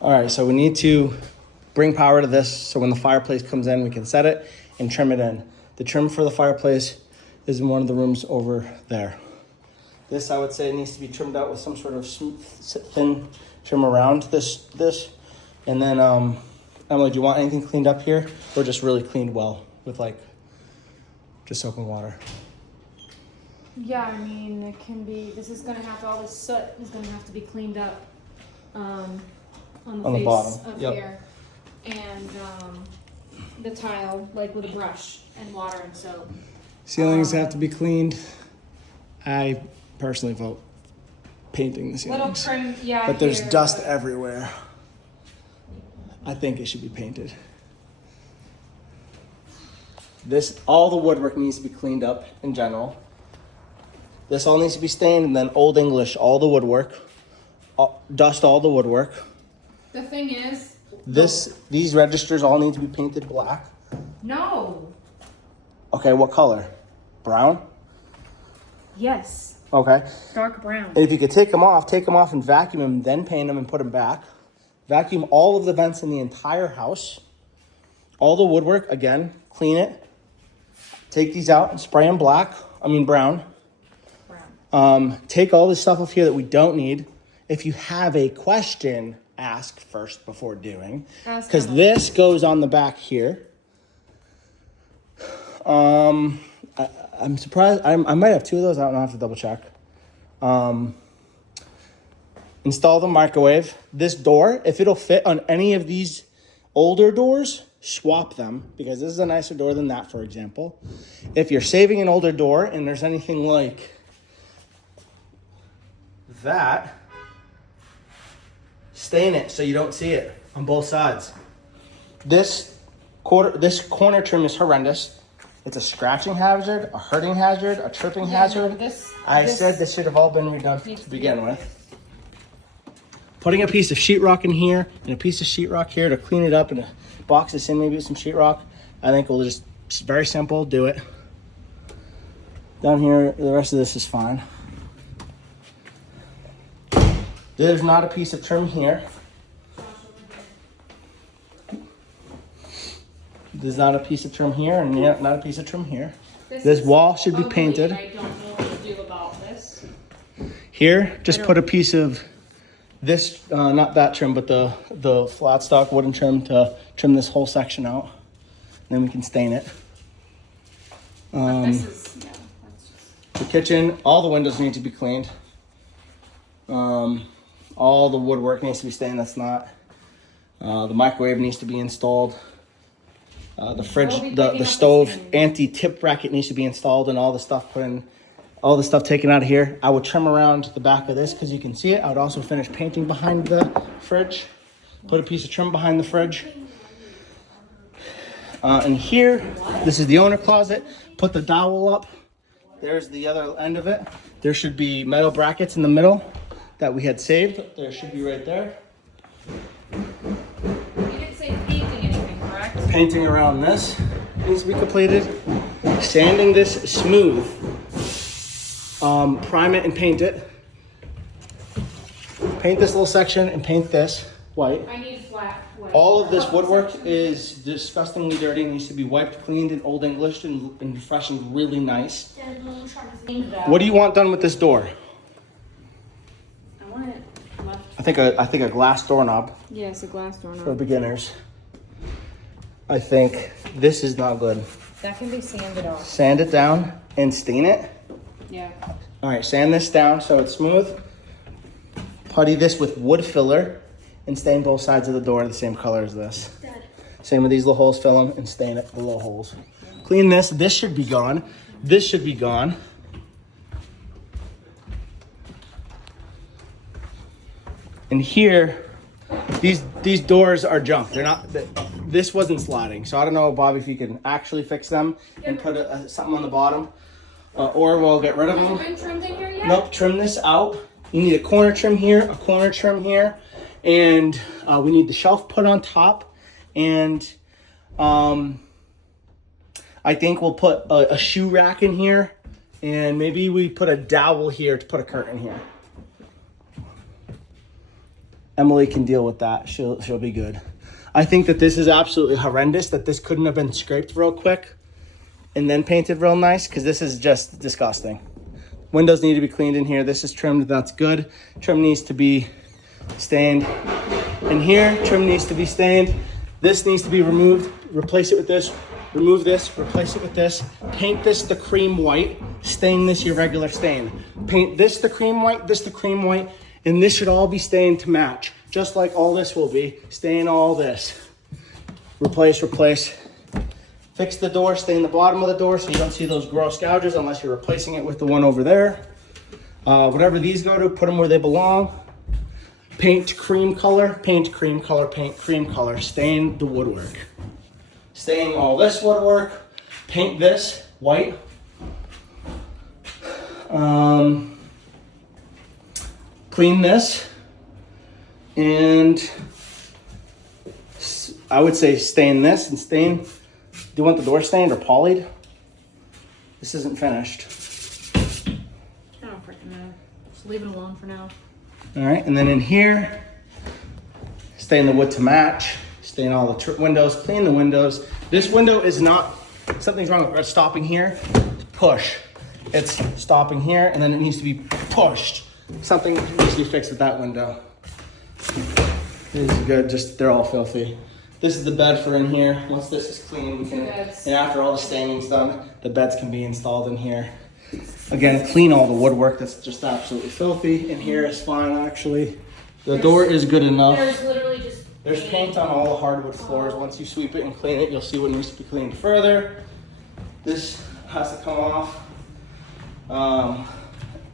All right, so we need to bring power to this so when the fireplace comes in, we can set it and trim it in. The trim for the fireplace is in one of the rooms over there. This, I would say, needs to be trimmed out with some sort of thin trim around this. And then, Emily, do you want anything cleaned up here or just really cleaned well with like just soap and water? Yeah, I mean, it can be, this is gonna have to, all this soot is gonna have to be cleaned up, on the face bottom. of Yep. here. And, the tile, like with a brush and water and soap. Ceilings have to be cleaned. I personally vote painting the Little ceilings. trim, yeah. But there's here, dust but- everywhere. I think it should be painted. All the woodwork needs to be cleaned up in general. This all needs to be stained, and then Old English, all the woodwork. Dust all the woodwork. The thing is. These registers all need to be painted black. No. Okay, what color? Brown? Yes. Okay. Dark brown. And if you could take them off and vacuum them, then paint them and put them back. Vacuum all of the vents in the entire house. All the woodwork, again, clean it. Take these out and spray them brown. Take all this stuff off here that we don't need. If you have a question, ask first before doing. Because this goes on the back here. I'm surprised. I might have two of those. I don't know. I have to double check. Install the microwave. This door, if it'll fit on any of these older doors, swap them because this is a nicer door than that, for example. If you're saving an older door and there's anything like that, stain it so you don't see it on both sides. This corner trim is horrendous. It's a scratching hazard, a hurting hazard, a tripping hazard. I said this should have all been redone to begin with. Putting a piece of sheetrock in here and a piece of sheetrock here to clean it up and box this in maybe with some sheetrock. I think we'll just very simple, do it. Down here, the rest of this is fine. There's not a piece of trim here. There's not a piece of trim here, and not a piece of trim here. This wall should be painted. I don't know what to do about this. Here, just put a piece of this, not that trim, but the flat stock wooden trim to trim this whole section out. And then we can stain it. This is, yeah, that's just... The kitchen, all the windows need to be cleaned. All the woodwork needs to be stained. That's not. The microwave needs to be installed. The fridge, the stove anti-tip bracket needs to be installed, and all the stuff taken out of here. I would trim around the back of this because you can see it. I would also finish painting behind the fridge. Put a piece of trim behind the fridge. And here, this is the owner closet. Put the dowel up. There's the other end of it. There should be metal brackets in the middle that we had saved. There should be right there. You didn't say painting anything, correct? Painting around this needs to be completed. Sanding this smooth. Prime it and paint it. Paint this little section and paint this white. I need flat white. All of this woodwork is disgustingly dirty. It needs to be wiped, cleaned in Old English and freshened really nice. What do you want done with this door? I want it left. I think a glass doorknob Yes, a glass for doorknob. beginners. I think this is not good. That can be sanded off. Sand it down and stain it. Yeah. All right, sand this down so it's smooth. Putty this with wood filler and stain both sides of the door the same color as this. Dad. Same with these little holes, fill them and stain it, the little holes. Clean this. This should be gone. This should be gone. And here, these doors are junk. They're not. This wasn't sliding, so I don't know, Bobby, if you can actually fix them and put something on the bottom, or we'll get rid of Has them. it been trimmed in here yet? Nope. Trim this out. You need a corner trim here, a corner trim here, and we need the shelf put on top. And I think we'll put a shoe rack in here, and maybe we put a dowel here to put a curtain here. Emily can deal with that. She'll be good. I think that this is absolutely horrendous, that this couldn't have been scraped real quick and then painted real nice, because this is just disgusting. Windows need to be cleaned in here. This is trimmed, that's good. Trim needs to be stained. In here, trim needs to be stained. This needs to be removed, replace it with this, remove this, replace it with this. Paint this the cream white, stain this your regular stain. Paint this the cream white, this the cream white, and this should all be stained to match, just like all this will be. Stain all this. Replace, replace. Fix the door, stain the bottom of the door so you don't see those gross gouges unless you're replacing it with the one over there. Whatever these go to, put them where they belong. Paint cream color, paint cream color, paint cream color. Stain the woodwork. Stain all this woodwork. Paint this white. Clean this. And I would say stain this and stain. Do you want the door stained or polyed? This isn't finished. I don't freaking know. Just leave it alone for now. All right, and then in here, stain the wood to match. Stain all the windows, clean the windows. This window is not, something's wrong with it. It's stopping here, push. It's stopping here, and then it needs to be pushed. Something needs to be fixed with that window. This is good, just they're all filthy. This is the bed for in here. Once this is clean, we can, and after all the staining's done, the beds can be installed in here. Again, clean all the woodwork. That's just absolutely filthy. In here is fine, actually. The door is good enough. There's literally just There's paint on all the hardwood floors. Once you sweep it and clean it, you'll see what needs to be cleaned further. This has to come off.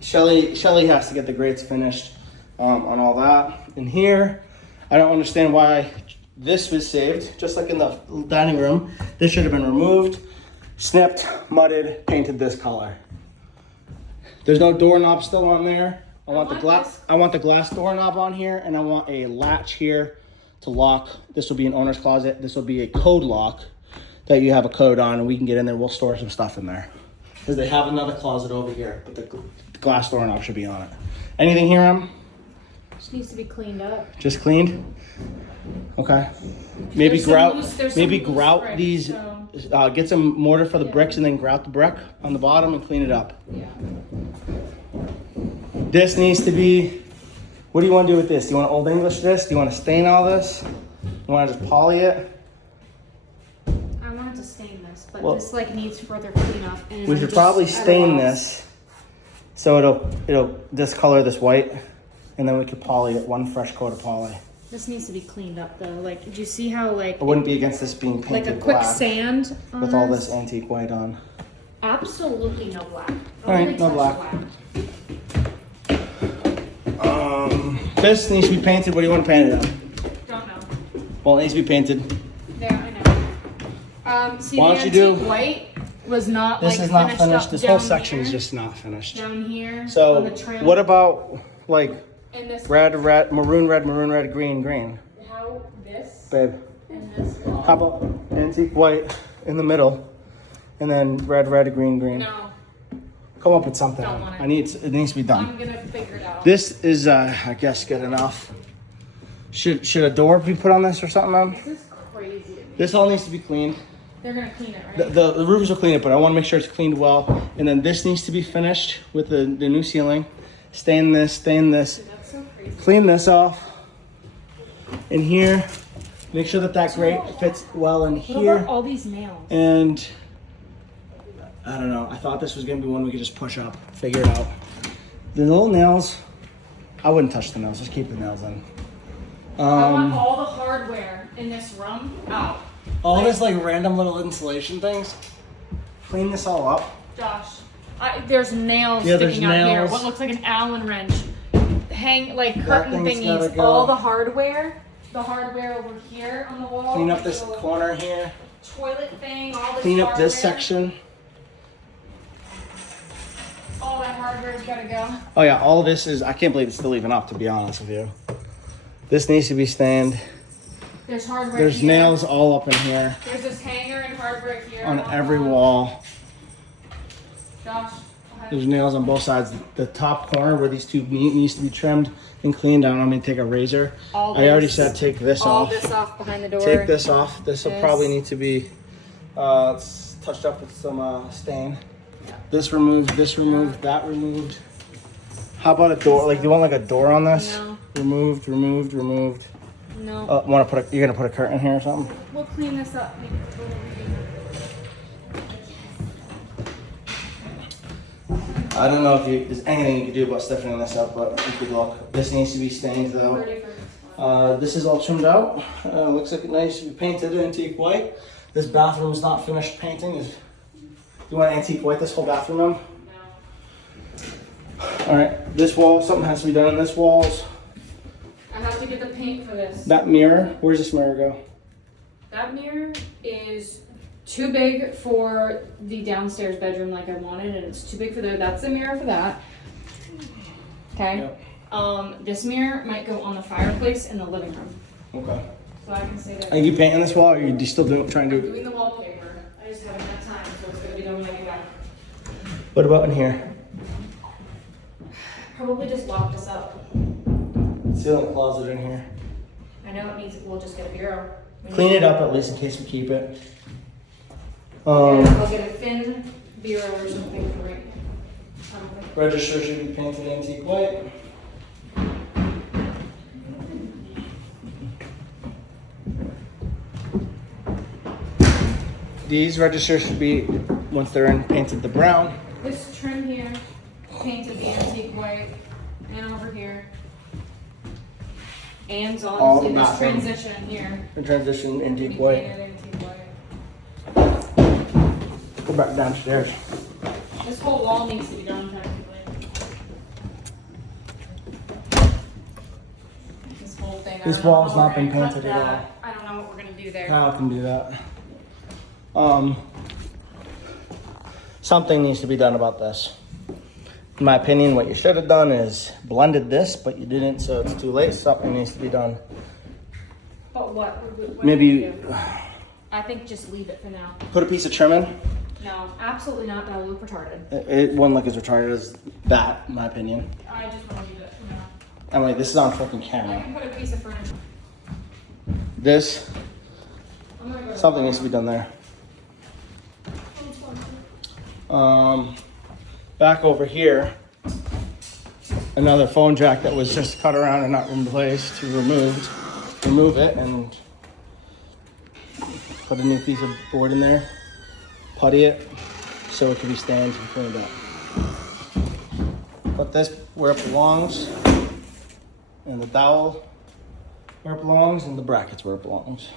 Shelly has to get the grates finished on all that. In here, I don't understand why this was saved, just like in the dining room. This should have been removed, snipped, mudded, painted this color. There's no doorknob still on there. I want the glass doorknob on here, and I want a latch here to lock. This will be an owner's closet. This will be a code lock that you have a code on, and we can get in there. We'll store some stuff in there because they have another closet over here, but the glass doorknob should be on it. Anything here, Em? just needs to be cleaned up. Just cleaned? Okay. Maybe grout bricks, these, so. get some mortar for the bricks and then grout the brick on the bottom and clean it up. Yeah. This needs to be, what do you want to do with this? Do you want to Old English this? Do you want to stain all this? You want to just poly it? I wanted to stain this, but this like needs further cleanup. And We should probably stain this so it'll discolor this white, and then we could poly it, one fresh coat of poly. This needs to be cleaned up though. Like, do you see how like I wouldn't be against this being like painted a quick black sand on with all this antique white on. Absolutely no black. All right, Only no touch black. This needs to be painted. What do you want to paint it on? Don't know. Well, it needs to be painted. There, I know. See, Why the don't you do- antique white was not This like is not finished finished. up This whole down section is here, just not finished. down here on So, the trim. what about like And this red, maroon, red, green, green? how this Babe, and this. how about antique white in the middle, and then red, green, green? No, Come up with something. Don't want it. It needs to be done. I'm gonna figure it out. This is, I guess, good enough. Should a door be put on this or something? This is crazy to me. This all needs to be cleaned. They're gonna clean it, right? The roofers will clean it, but I want to make sure it's cleaned well. And then this needs to be finished with the new ceiling. Stain this. Dude, that's so crazy. Clean this off. In here, make sure that grate fits well in What here. about all these nails? And I don't know. I thought this was gonna be one we could just push up, figure it out. The little nails, I wouldn't touch the nails. Just keep the nails in. I want all the hardware in this room out. All this like random little insulation things. Clean this all up. Josh, there's nails Yeah, there's sticking out here. nails. What looks like an Allen wrench. Hang like That curtain thing's gotta thingies. go. All the hardware. The hardware over here on the wall. Clean up this little corner here. toilet thing. All this Clean up hardware. this section. All that hardware's gotta go. Oh yeah, all this is, I can't believe it's still even up, to be honest with you. This needs to be stained. There's hardware There's here. nails all up in here. There's this hanger and hardware here. On every wall. Josh, I'll There's nails on both sides. The top corner where these two meet needs to be trimmed and cleaned. I don't want me to take a razor. I already said take this all off. this off behind the door. Take this off. This will This. probably need to be touched up with some stain. This removed, that removed. How about a door? Like, do you want like a door on this? No. Removed. No. You're gonna put a curtain here or something? We'll clean this up. I don't know if there's anything you can do about stiffening this up, but you could look. This needs to be stained though. This is all trimmed out. Looks like it nice. We painted it antique white. This bathroom is not finished painting. You want antique white this whole bathroom room? No. All right. This wall, something has to be done in this walls. I have to get the paint for this. That mirror, where's this mirror go? That mirror is too big for the downstairs bedroom like I wanted, and it's too big for there. That's the mirror for that. Okay. Yep. This mirror might go on the fireplace in the living room. Okay. So I can say that. Are you painting this wall, or are you still trying to I'm do? doing the wallpaper. I just haven't had time, so it's gonna be done when I get back. What about in here? Probably just lock this up. Ceiling closet in here. I know it needs. We'll just get a bureau. Clean it up at least in case we keep it. I'll get a thin bureau or something for it. Register should be painted antique white. These registers should be, once they're in, painted the brown. This trim here, painted the antique white, and over here. And All on, see this bathroom. transition here. The transition be antique white. painted antique white. Go back downstairs. This whole wall needs to be done technically. This whole thing. This wall's not been painted at all. I don't know what we're gonna do there. Now I can do that. Something needs to be done about this. In my opinion, what you should have done is blended this, but you didn't, so it's too late. Something needs to be done. But what Maybe do we you do? I think just leave it for now. put a piece of trim in. No, absolutely not. That will look retarded. It wouldn't look as retarded as that, in my opinion. I just want to leave it for now. Emily, this is on fucking I camera. can put a piece of furniture. This, I'm gonna go to something needs to be done there. Back over here, another phone jack that was just cut around and not replaced to remove it and put a new piece of board in there, putty it so it can be stained and cleaned up. Put this where it belongs, and the dowel where it belongs, and the brackets where it belongs.